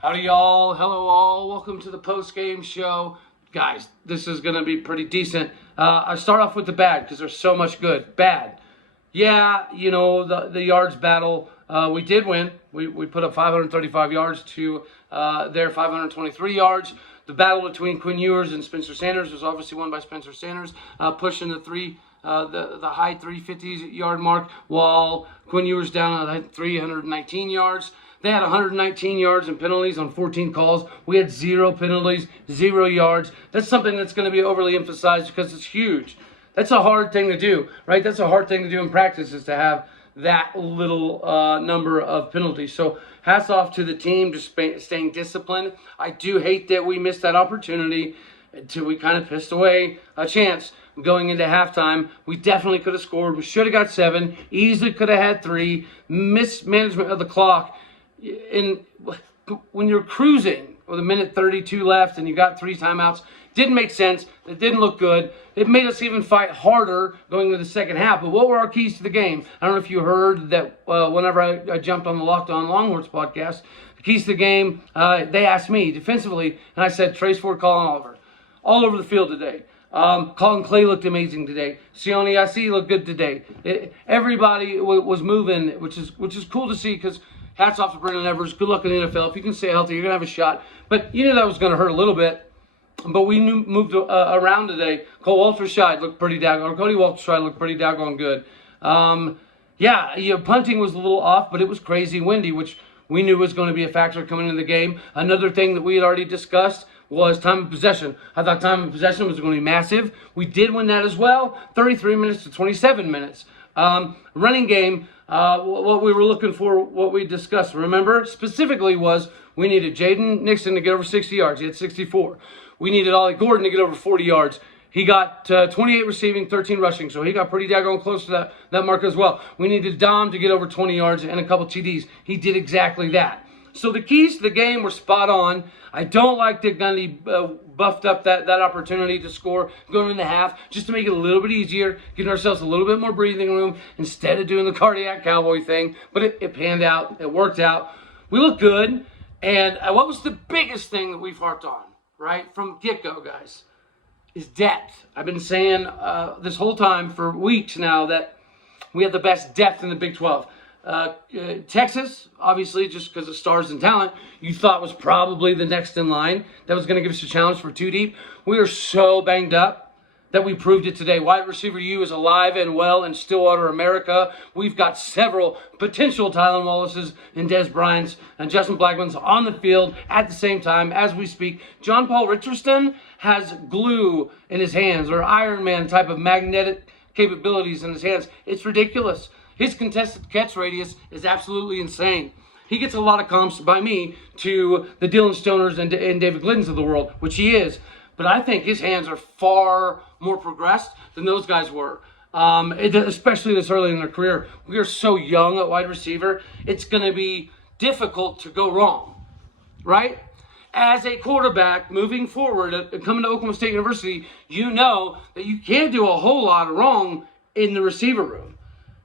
Howdy y'all, hello all, welcome to the post-game show. Guys, this is going to be pretty decent. I start off with the bad because there's so much good. Bad. Yeah, you know, the yards battle, we did win. We put up 535 yards to their 523 yards. The battle between Quinn Ewers and Spencer Sanders was obviously won by Spencer Sanders, pushing the high 350s yard mark, while Quinn Ewers down at 319 yards. They had 119 yards and penalties on 14 calls. We had 0 penalties, 0 yards. That's something that's going to be overly emphasized because it's huge. That's a hard thing to do, right? That's a hard thing to do in practice, is to have that little number of penalties. So hats off to the team just staying disciplined. I do hate that we missed that opportunity until we kind of pissed away a chance going into halftime. We definitely could have scored. We should have got 7. Easily could have had 3. Mismanagement of the clock. When you're cruising with 1:32 left and you got 3 timeouts, didn't make sense. It didn't look good. It made us even fight harder going into the second half. But what were our keys to the game? I don't know if you heard that whenever I jumped on the Locked On Longhorns podcast, the keys to the game, they asked me defensively, and I said Trace Ford, Colin Oliver, all over the field today. Colin Clay looked amazing today. Sione Asi looked good today. Everybody was moving, which is cool to see, because hats off to Brendan Evers. Good luck in the NFL. If you can stay healthy, you're going to have a shot. But you knew that was going to hurt a little bit. But we moved around today. Cole Walter-Scheid looked pretty daggone. Or Cody Walter-Scheid looked pretty daggone good. Yeah, punting was a little off, but it was crazy windy, which we knew was going to be a factor coming into the game. Another thing that we had already discussed was time of possession. I thought time of possession was going to be massive. We did win that as well. 33 minutes to 27 minutes. Running game, what we were looking for, what we discussed, remember, specifically was we needed Jaden Nixon to get over 60 yards. He had 64. We needed Ollie Gordon to get over 40 yards. He got 28 receiving, 13 rushing, so he got pretty daggone close to that mark as well. We needed Dom to get over 20 yards and a couple TDs. He did exactly that. So the keys to the game were spot on. I don't like that Gundy buffed up that opportunity to score going into half, just to make it a little bit easier, giving ourselves a little bit more breathing room instead of doing the cardiac cowboy thing. But it panned out. It worked out. We look good. And what was the biggest thing that we've harped on, right, from get-go, guys, is depth. I've been saying this whole time for weeks now that we have the best depth in the Big 12. Texas, obviously, just because of stars and talent, you thought was probably the next in line that was going to give us a challenge for 2 deep. We are so banged up that we proved it today. Wide receiver U is alive and well in Stillwater, America. We've got several potential Tylan Wallaces and Des Bryants and Justin Blackman's on the field at the same time as we speak. John Paul Richardson has glue in his hands, or Iron Man type of magnetic capabilities in his hands. It's ridiculous. His contested catch radius is absolutely insane. He gets a lot of comps by me to the Dylan Stoners and David Gliddens of the world, which he is. But I think his hands are far more progressed than those guys were, especially this early in their career. We are so young at wide receiver. It's going to be difficult to go wrong, right? As a quarterback moving forward, coming to Oklahoma State University, you know that you can't do a whole lot of wrong in the receiver room.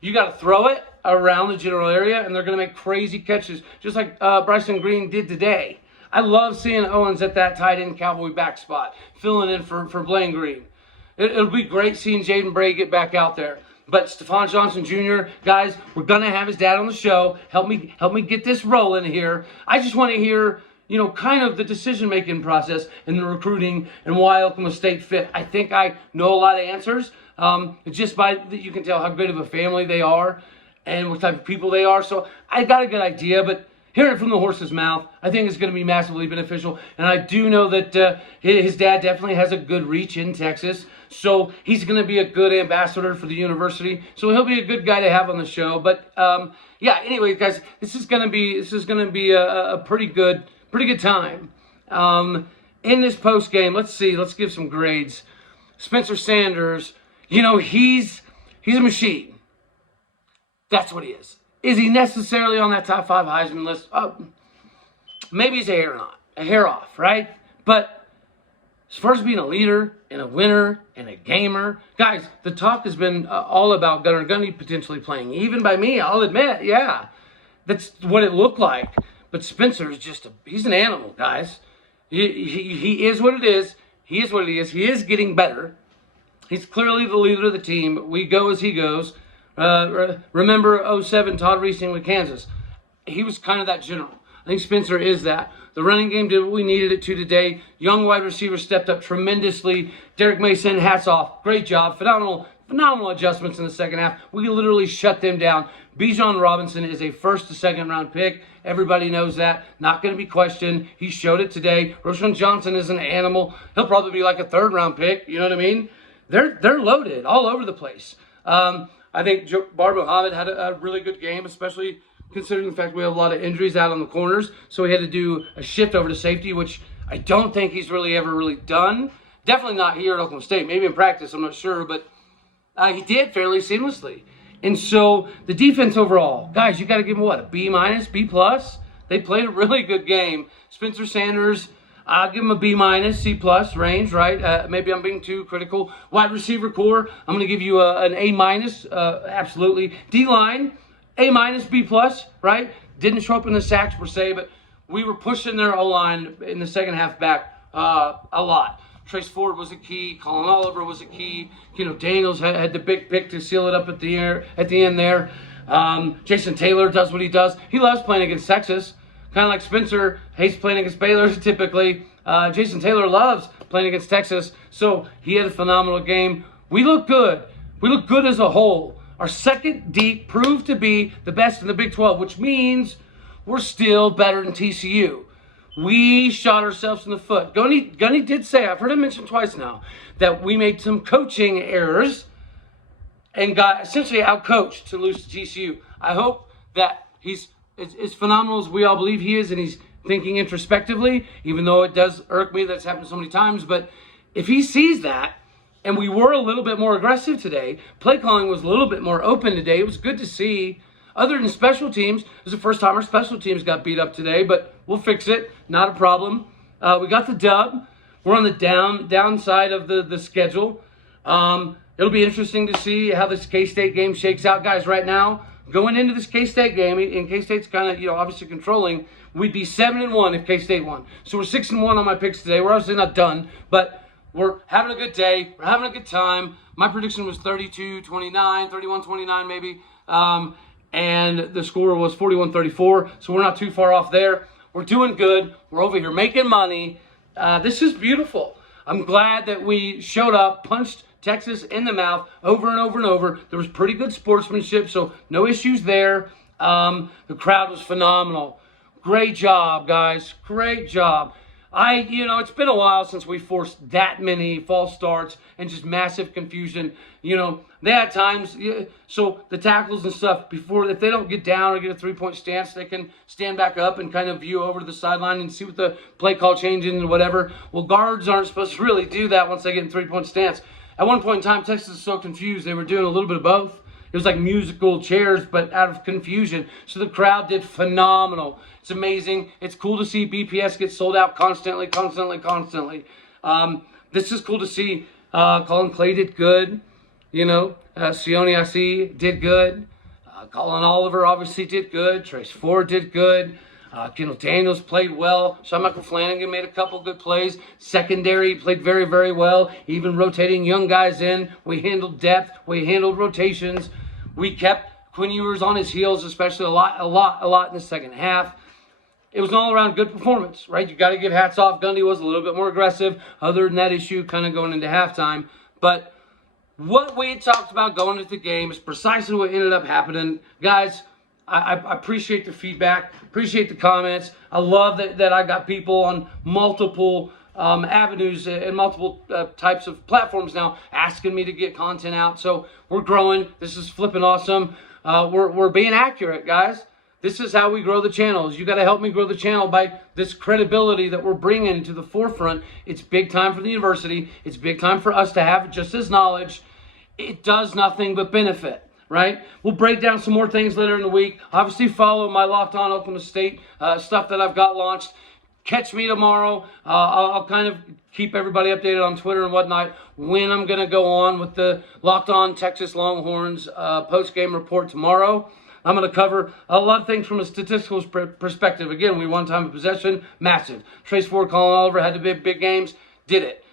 You got to throw it around the general area, and they're going to make crazy catches, just like Bryson Green did today. I love seeing Owens at that tight end cowboy back spot, filling in for Blaine Green. It'll be great seeing Jaden Bray get back out there. But Stephon Johnson Jr., guys, we're going to have his dad on the show. Help me get this rolling here. I just want to hear, kind of the decision-making process and the recruiting and why Oklahoma State fit. I think I know a lot of answers. Just you can tell how good of a family they are and what type of people they are. So I got a good idea, but hearing it from the horse's mouth, I think it's going to be massively beneficial. And I do know that his dad definitely has a good reach in Texas. So he's going to be a good ambassador for the university. So he'll be a good guy to have on the show. But yeah, anyway, guys, this is going to be a pretty good time. In this post game, let's give some grades. Spencer Sanders, he's a machine. That's what he is. Is he necessarily on that top 5 Heisman list? Maybe he's a hair off, right? But as far as being a leader and a winner and a gamer, guys, the talk has been all about Gunnar Gundy potentially playing. Even by me, I'll admit, yeah, that's what it looked like. But Spencer is he's an animal, guys. He is what it is. He is what he is. He is getting better. He's clearly the leader of the team. We go as he goes. Remember 07 Todd Reesing with Kansas. He was kind of that general. I think Spencer is that. The running game did what we needed it to today. Young wide receiver stepped up tremendously. Derek Mason, hats off. Great job. Phenomenal adjustments in the second half. We literally shut them down. Bijan Robinson is a first to second round pick. Everybody knows that. Not going to be questioned. He showed it today. Roschon Johnson is an animal. He'll probably be like a third round pick. You know what I mean? They're loaded all over the place. I think Bar Muhammad had a really good game, especially considering the fact we have a lot of injuries out on the corners. So he had to do a shift over to safety, which I don't think he's ever really done. Definitely not here at Oklahoma State. Maybe in practice, I'm not sure, but he did fairly seamlessly. And so the defense overall, guys, you got to give them a B-, B+. They played a really good game. Spencer Sanders, I'll give him a B-, C+ range, right? Maybe I'm being too critical. Wide receiver core, I'm going to give you an A-, absolutely. D-line, A-, B+, right? Didn't show up in the sacks per se, but we were pushing their O-line in the second half back a lot. Trace Ford was a key. Colin Oliver was a key. Daniels had the big pick to seal it up at the end there. Jason Taylor does what he does. He loves playing against Texas. Kind of like Spencer hates playing against Baylor typically. Jason Taylor loves playing against Texas. So he had a phenomenal game. We look good. We look good as a whole. Our second deep proved to be the best in the Big 12, which means we're still better than TCU. We shot ourselves in the foot. Gunny did say, I've heard him mention twice now, that we made some coaching errors and got essentially outcoached to lose to TCU. I hope that he's as phenomenal as we all believe he is, and he's thinking introspectively, even though it does irk me that it's happened so many times. But if he sees that, and we were a little bit more aggressive today, play calling was a little bit more open today, it was good to see. Other than special teams, it was the first time our special teams got beat up today, but we'll fix it. Not a problem. We got the dub. We're on the downside of the schedule. It'll be interesting to see how this K-State game shakes out. Guys, right now, going into this K-State game, and K-State's kind of, obviously controlling, we'd be 7-1 if K-State won. So we're 6-1 on my picks today. We're obviously not done, but we're having a good day. We're having a good time. My prediction was 32-29, 31-29 maybe. And the score was 41-34, so we're not too far off there. We're doing good. We're over here making money. This is beautiful. I'm glad that we showed up, punched Texas in the mouth over and over and over. There was pretty good sportsmanship, so no issues there. The crowd was phenomenal. Great job, guys. Great job. It's been a while since we forced that many false starts and just massive confusion. They had times, so the tackles and stuff, before, if they don't get down or get a three-point stance, they can stand back up and kind of view over to the sideline and see what the play call changing and whatever. Well, guards aren't supposed to really do that once they get in three-point stance. At one point in time, Texas was so confused, they were doing a little bit of both. It was like musical chairs, but out of confusion. So the crowd did phenomenal. It's amazing. It's cool to see BPS get sold out constantly. This is cool to see. Colin Clay did good. Sione Asi did good. Colin Oliver obviously did good. Trace Ford did good. Kendall Daniels played well. Sean Michael Flanagan made a couple good plays. Secondary played very, very well. Even rotating young guys in. We handled depth. We handled rotations. We kept Quinn Ewers on his heels, especially a lot in the second half. It was an all-around good performance, right? You got to give hats off. Gundy was a little bit more aggressive, other than that issue kind of going into halftime. But what we had talked about going into the game is precisely what ended up happening. Guys, I appreciate the feedback, appreciate the comments. I love that I got people on multiple avenues and multiple types of platforms now asking me to get content out. So we're growing. This is flipping awesome. We're being accurate, guys. This is how we grow the channels. You got to help me grow the channel by this credibility that we're bringing to the forefront. It's big time for the university. It's big time for us to have just this knowledge. It does nothing but benefit, right? We'll break down some more things later in the week. Obviously, follow my Locked On Oklahoma State stuff that I've got launched. Catch me tomorrow. I'll kind of keep everybody updated on Twitter and whatnot when I'm going to go on with the Locked On Texas Longhorns post-game report tomorrow. I'm going to cover a lot of things from a statistical perspective. Again, we won time of possession, massive. Trace Ford, Colin Oliver had to be big games, did it.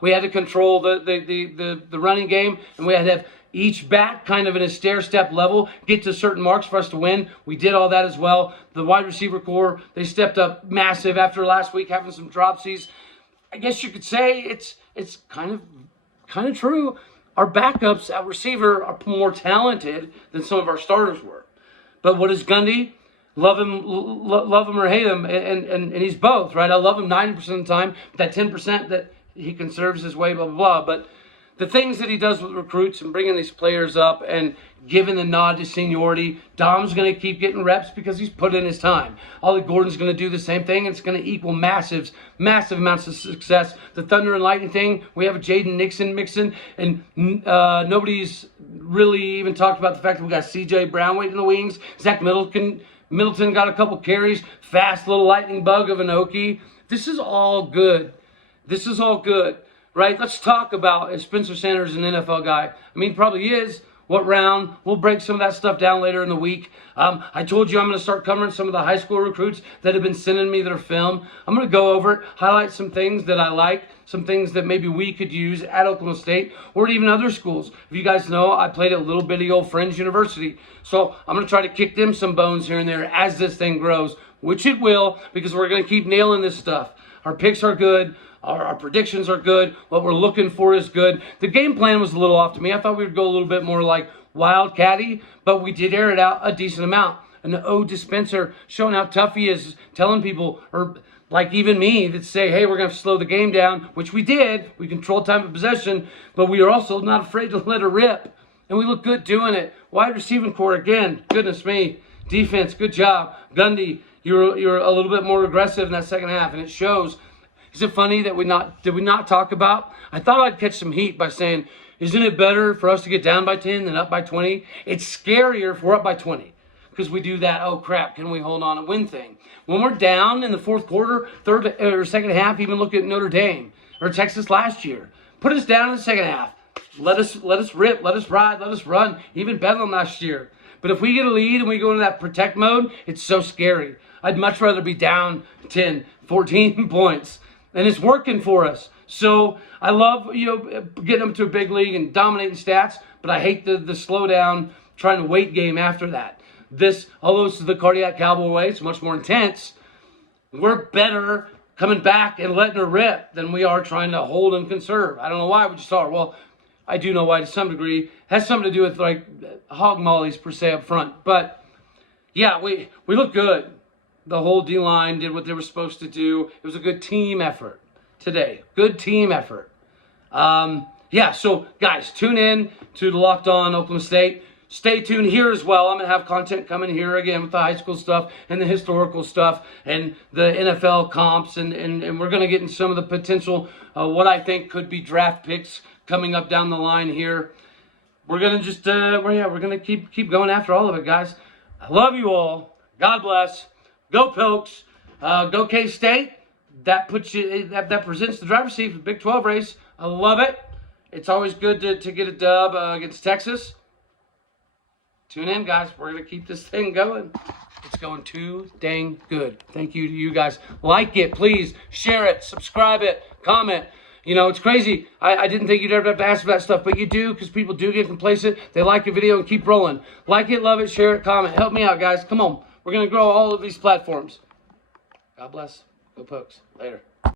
We had to control the running game, and we had to have each back kind of in a stair-step level, get to certain marks for us to win. We did all that as well. The wide receiver core, they stepped up massive after last week having some dropsies. I guess you could say it's kind of true. Our backups at receiver are more talented than some of our starters were. But what is Gundy? Love him or hate him, and he's both, right? I love him 90% of the time. That 10% that he conserves his way, blah, blah, blah. But the things that he does with recruits and bringing these players up and giving the nod to seniority, Dom's going to keep getting reps because he's put in his time. Ollie Gordon's going to do the same thing, and it's going to equal massive amounts of success. The Thunder and Lightning thing, we have a Jaden Nixon mixing, and nobody's really even talked about the fact that we got C.J. Brown waiting in the wings. Zach Middleton got a couple carries, fast little lightning bug of an Okie. This is all good. This is all good, right? Let's talk about if Spencer Sanders an NFL guy. I mean, probably is. What round? We'll break some of that stuff down later in the week. I told you I'm going to start covering some of the high school recruits that have been sending me their film. I'm going to go over it, highlight some things that I like, some things that maybe we could use at Oklahoma State or at even other schools. If you guys know, I played at little bitty old Fringe University. So I'm going to try to kick them some bones here and there as this thing grows, which it will, because we're going to keep nailing this stuff. Our picks are good. Our predictions are good. What we're looking for is good. The game plan was a little off to me. I thought we would go a little bit more like Wildcatty, but we did air it out a decent amount. An ode to Spencer, showing how tough he is, telling people, or like even me, that say, hey, we're going to slow the game down, which we did. We controlled time of possession, but we are also not afraid to let it rip. And we look good doing it. Wide receiving core, again, goodness me. Defense, good job. Gundy, you're a little bit more aggressive in that second half, and it shows. Is it funny that did we not talk about? I thought I'd catch some heat by saying, isn't it better for us to get down by 10 than up by 20? It's scarier if we're up by 20 because we do that, oh crap, can we hold on and win thing. When we're down in the fourth quarter, third or second half, even look at Notre Dame or Texas last year. Put us down in the second half. Let us rip, let us ride, let us run. Even better than last year. But if we get a lead and we go into that protect mode, it's so scary. I'd much rather be down 10, 14 points. And it's working for us. So I love, getting them to a big league and dominating stats, but I hate the slowdown, trying to wait game after that. This, although this is the cardiac cowboy way, it's much more intense. We're better coming back and letting her rip than we are trying to hold and conserve. I don't know why we just are. Well, I do know why to some degree. It has something to do with like hog mollies per se up front. But yeah, we look good. The whole D-line did what they were supposed to do. It was a good team effort today. Good team effort. Yeah, so guys, tune in to the Locked On Oklahoma State. Stay tuned here as well. I'm going to have content coming here again with the high school stuff and the historical stuff and the NFL comps. And we're going to get into some of the potential, what I think could be draft picks coming up down the line here. We're going to just, we're going to keep going after all of it, guys. I love you all. God bless. Go Pokes, go K-State. That puts you. That presents the driver's seat for the Big 12 race. I love it. It's always good to get a dub against Texas. Tune in, guys. We're gonna keep this thing going. It's going too dang good. Thank you to you guys. Like it, please. Share it. Subscribe it. Comment. It's crazy. I didn't think you'd ever have to ask for that stuff, but you do because people do get complacent. They like your video and keep rolling. Like it, love it, share it, comment. Help me out, guys. Come on. We're going to grow all of these platforms. God bless. Go Pokes. Later.